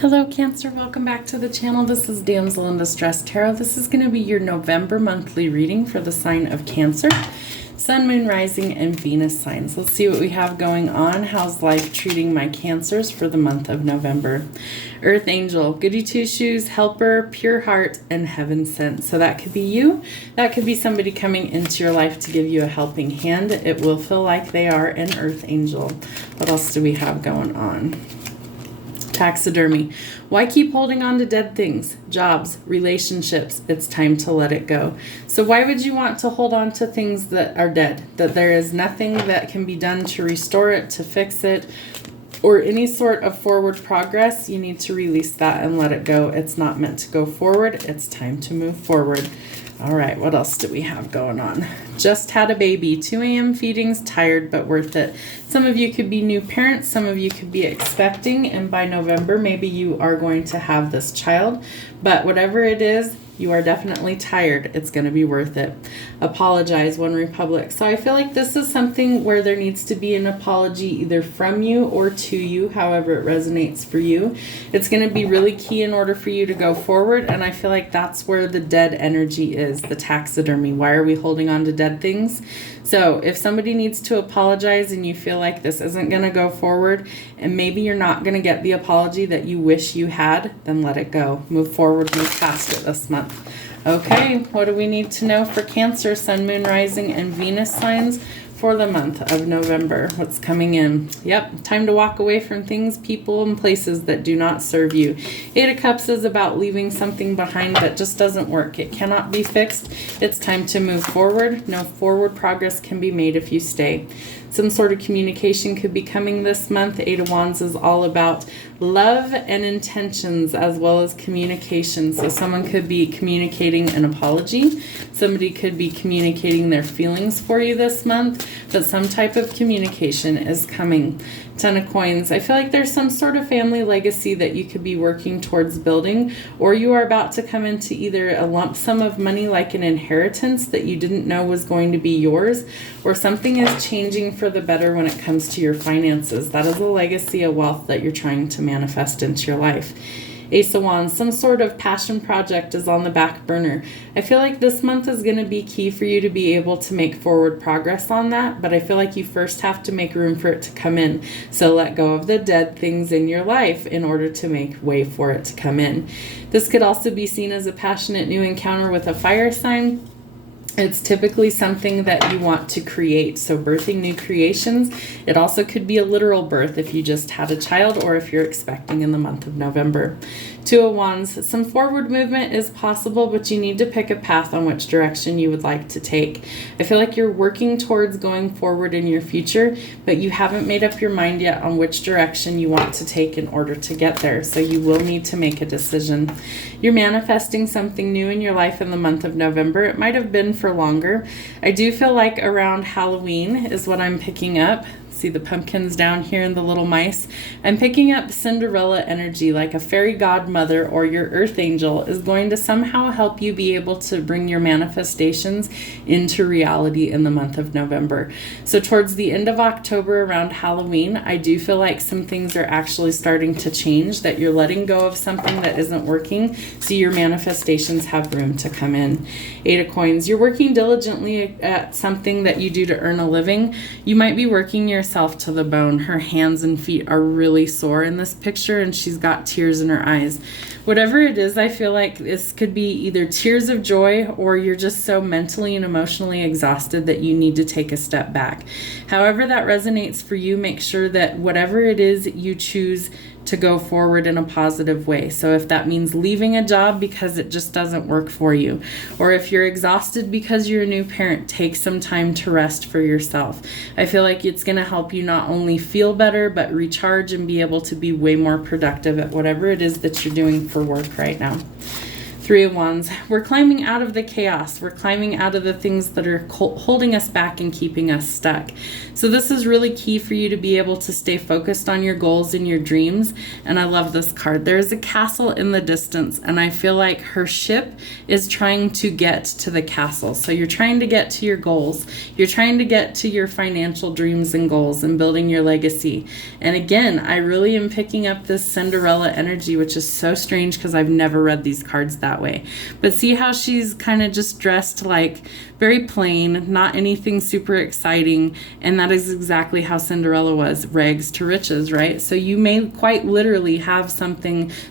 Hello Cancer, welcome back to the channel. This is Damsel in Distress Tarot. This is going to be your November monthly reading for the sign of Cancer. Sun, Moon, Rising, and Venus signs. Let's see what we have going on. How's life treating my Cancers for the month of November? Earth Angel, Goody Two-Shoes, Helper, Pure Heart, and Heaven Sent. So that could be you. That could be somebody coming into your life to give you a helping hand. It will feel like they are an Earth Angel. What else do we have going on? Taxidermy. Why keep holding on to dead things? Jobs, relationships. It's time to let it go. So why would you want to hold on to things that are dead? That there is nothing that can be done to restore it, to fix it, or any sort of forward progress? You need to release that and let it go. It's not meant to go forward. It's time to move forward. All right, what else do we have going on? Just had a baby, 2 a.m. feedings, tired but worth it. Some of you could be new parents, some of you could be expecting, and by November, maybe you are going to have this child. But whatever it is, you are definitely tired. It's going to be worth it. Apologize, One Republic. So I feel like this is something where there needs to be an apology either from you or to you, however it resonates for you. It's going to be really key in order for you to go forward, and I feel like that's where the dead energy is, the taxidermy. Why are we holding on to dead things? So if somebody needs to apologize and you feel like this isn't going to go forward, and maybe you're not going to get the apology that you wish you had, then let it go. Move forward, move past it this month. Okay, what do we need to know for Cancer, Sun, Moon, Rising, and Venus signs for the month of November? What's coming in? Yep, time to walk away from things, people, and places that do not serve you. 8 of Cups is about leaving something behind that just doesn't work. It cannot be fixed. It's time to move forward. No forward progress can be made if you stay. Some sort of communication could be coming this month. 8 of Wands is all about love and intentions as well as communication. So someone could be communicating an apology. Somebody could be communicating their feelings for you this month, but some type of communication is coming. 10 of Coins. I feel like there's some sort of family legacy that you could be working towards building, or you are about to come into either a lump sum of money like an inheritance that you didn't know was going to be yours, or something is changing for the better when it comes to your finances. That is a legacy of wealth that you're trying to manifest into your life. Ace of Wands, some sort of passion project is on the back burner. I feel like this month is going to be key for you to be able to make forward progress on that, but I feel like you first have to make room for it to come in. So let go of the dead things in your life in order to make way for it to come in. This could also be seen as a passionate new encounter with a fire sign. It's typically something that you want to create, so birthing new creations. It also could be a literal birth if you just had a child or if you're expecting in the month of November. 2 of Wands, some forward movement is possible, but you need to pick a path on which direction you would like to take. I feel like you're working towards going forward in your future, but you haven't made up your mind yet on which direction you want to take in order to get there, so you will need to make a decision. You're manifesting something new in your life in the month of November. It might have been for longer. I do feel like around Halloween is what I'm picking up. See the pumpkins down here and the little mice. I'm picking up Cinderella energy, like a fairy godmother or your earth angel is going to somehow help you be able to bring your manifestations into reality in the month of November. So towards the end of October, around Halloween, I do feel like some things are actually starting to change, that you're letting go of something that isn't working, so your manifestations have room to come in. 8 of Coins, you're working diligently at something that you do to earn a living. You might be working yourself to the bone. Her hands and feet are really sore in this picture, and she's got tears in her eyes. Whatever it is, I feel like this could be either tears of joy or you're just so mentally and emotionally exhausted that you need to take a step back. However that resonates for you, make sure that whatever it is you choose to go forward in a positive way. So if that means leaving a job because it just doesn't work for you, or if you're exhausted because you're a new parent, take some time to rest for yourself. I feel like it's going to help you not only feel better, but recharge and be able to be way more productive at whatever it is that you're doing for work right now. Three of Wands. We're climbing out of the chaos. We're climbing out of the things that are holding us back and keeping us stuck. So this is really key for you to be able to stay focused on your goals and your dreams. And I love this card. There's a castle in the distance, and I feel like her ship is trying to get to the castle. So you're trying to get to your goals. You're trying to get to your financial dreams and goals and building your legacy. And again, I really am picking up this Cinderella energy, which is so strange because I've never read these cards that way. But see how she's kind of just dressed like very plain, not anything super exciting, and that is exactly how Cinderella was, rags to riches, right? So you may quite literally have some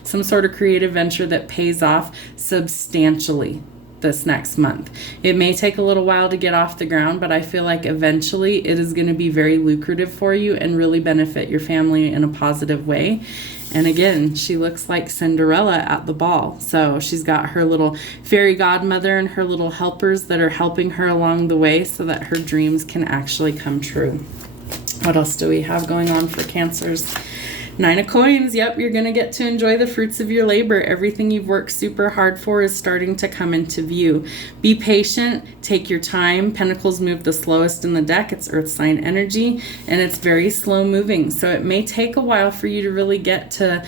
sort of creative venture that pays off substantially this next month. It may take a little while to get off the ground, but I feel like eventually it is going to be very lucrative for you and really benefit your family in a positive way. And again, she looks like Cinderella at the ball. So she's got her little fairy godmother and her little helpers that are helping her along the way so that her dreams can actually come true. What else do we have going on for Cancers? Nine of Coins. Yep, you're going to get to enjoy the fruits of your labor. Everything you've worked super hard for is starting to come into view. Be patient. Take your time. Pentacles move the slowest in the deck. It's earth sign energy, and it's very slow moving. So it may take a while for you to really get to,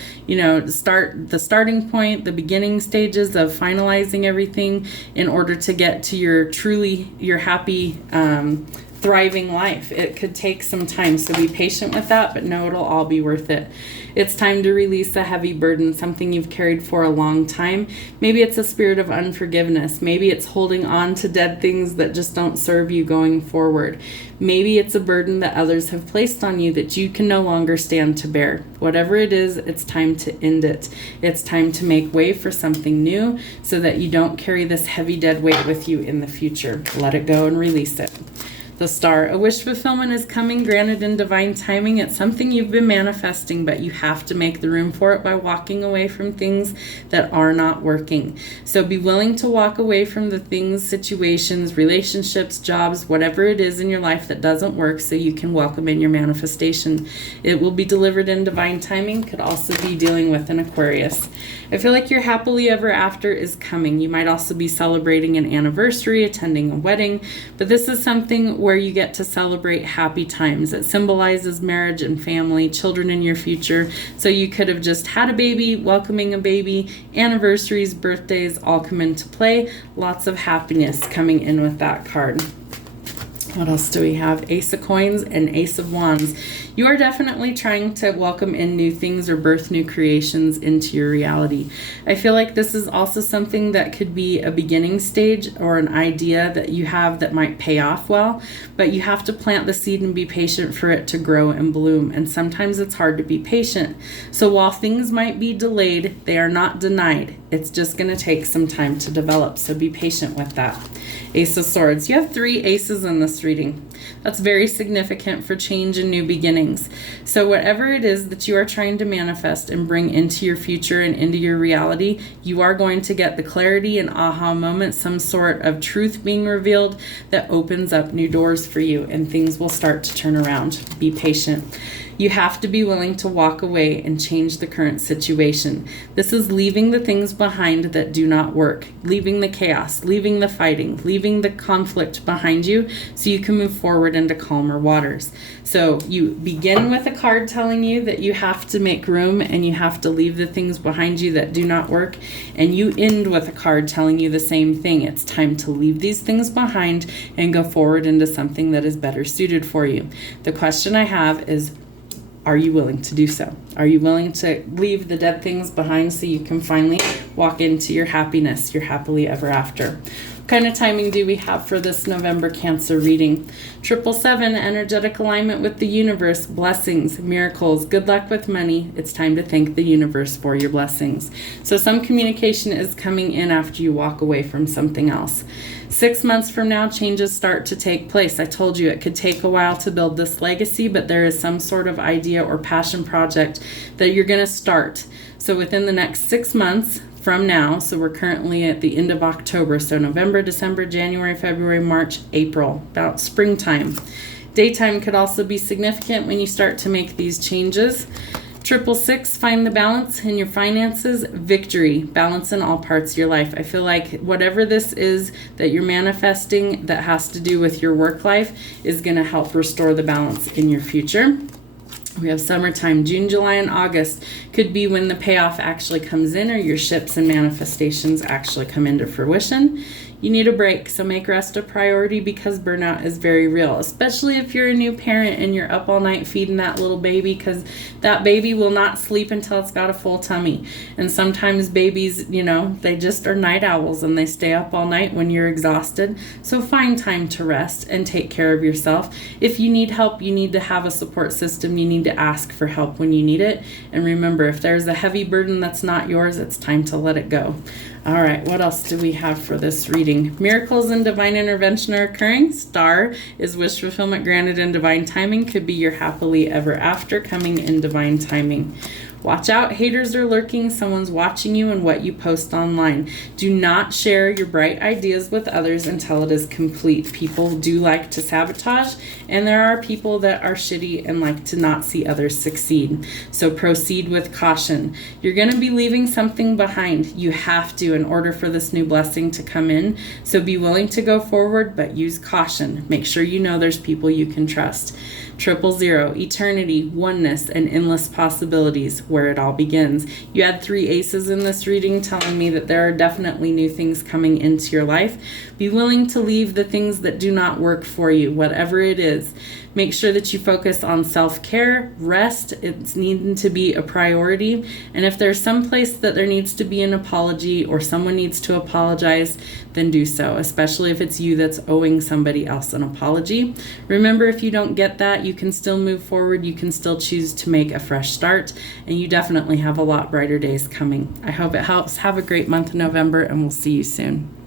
start the starting point, the beginning stages of finalizing everything in order to get to your happy, thriving life. It could take some time, so be patient with that, but know it'll all be worth it. It's time to release a heavy burden, something you've carried for a long time. Maybe it's a spirit of unforgiveness. Maybe it's holding on to dead things that just don't serve you going forward. Maybe it's a burden that others have placed on you that you can no longer stand to bear. Whatever it is, it's time to end it. It's time to make way for something new so that you don't carry this heavy dead weight with you in the future. Let it go and release it. The Star. A wish fulfillment is coming, granted in divine timing. It's something you've been manifesting, but you have to make the room for it by walking away from things that are not working. So be willing to walk away from the things, situations, relationships, jobs, whatever it is in your life that doesn't work so you can welcome in your manifestation. It will be delivered in divine timing. Could also be dealing with an Aquarius. I feel like your happily ever after is coming. You might also be celebrating an anniversary, attending a wedding, but this is something where you get to celebrate happy times. It symbolizes marriage and family, children in your future. So you could have just had a baby, welcoming a baby, anniversaries, birthdays all come into play. Lots of happiness coming in with that card. What else do we have? Ace of Coins and Ace of Wands. You are definitely trying to welcome in new things or birth new creations into your reality. I feel like this is also something that could be a beginning stage or an idea that you have that might pay off well, but you have to plant the seed and be patient for it to grow and bloom. And sometimes it's hard to be patient. So while things might be delayed, they are not denied. It's just going to take some time to develop. So be patient with that. Ace of Swords. You have 3 aces in this reading. That's very significant for change and new beginnings. So whatever it is that you are trying to manifest and bring into your future and into your reality, you are going to get the clarity and aha moment, some sort of truth being revealed that opens up new doors for you, and things will start to turn around. Be patient. You have to be willing to walk away and change the current situation. This is leaving the things behind that do not work, leaving the chaos, leaving the fighting, leaving the conflict behind you so you can move forward into calmer waters. So you begin with a card telling you that you have to make room and you have to leave the things behind you that do not work. And you end with a card telling you the same thing. It's time to leave these things behind and go forward into something that is better suited for you. The question I have is, are you willing to do so? Are you willing to leave the dead things behind so you can finally walk into your happiness, your happily ever after? What kind of timing do we have for this November Cancer reading? 777, energetic alignment with the universe, blessings, miracles, good luck with money. It's time to thank the universe for your blessings. So some communication is coming in after you walk away from something else. 6 months from now, changes start to take place. I told you it could take a while to build this legacy, but there is some sort of idea or passion project that you're going to start. So within the next 6 months from now, so we're currently at the end of October, so November, December, January, February, March, April, about springtime. Daytime could also be significant when you start to make these changes. 666, find the balance in your finances. Victory, balance in all parts of your life. I feel like whatever this is that you're manifesting that has to do with your work life is going to help restore the balance in your future. We have summertime, June, July, and August could be when the payoff actually comes in or your ships and manifestations actually come into fruition. You need a break, so make rest a priority because burnout is very real, especially if you're a new parent and you're up all night feeding that little baby, because that baby will not sleep until it's got a full tummy. And sometimes babies, they just are night owls and they stay up all night when you're exhausted. So find time to rest and take care of yourself. If you need help, you need to have a support system. You need to ask for help when you need it. And remember, if there's a heavy burden that's not yours, it's time to let it go. All right, what else do we have for this reading? Miracles and divine intervention are occurring. Star is wish fulfillment granted in divine timing. Could be your happily ever after coming in divine timing. Watch out, haters are lurking. Someone's watching you and what you post online. Do not share your bright ideas with others until it is complete. People do like to sabotage, and there are people that are shitty and like to not see others succeed. So proceed with caution. You're going to be leaving something behind. You have to in order for this new blessing to come in. So be willing to go forward, but use caution. Make sure you know there's people you can trust. 000, eternity, oneness, and endless possibilities, where it all begins. You had 3 aces in this reading telling me that there are definitely new things coming into your life. Be willing to leave the things that do not work for you, whatever it is. Make sure that you focus on self-care, rest. It's needing to be a priority. And if there's some place that there needs to be an apology or someone needs to apologize, then do so, especially if it's you that's owing somebody else an apology. Remember, if you don't get that, you can still move forward. You can still choose to make a fresh start, and you definitely have a lot brighter days coming. I hope it helps. Have a great month of November, and we'll see you soon.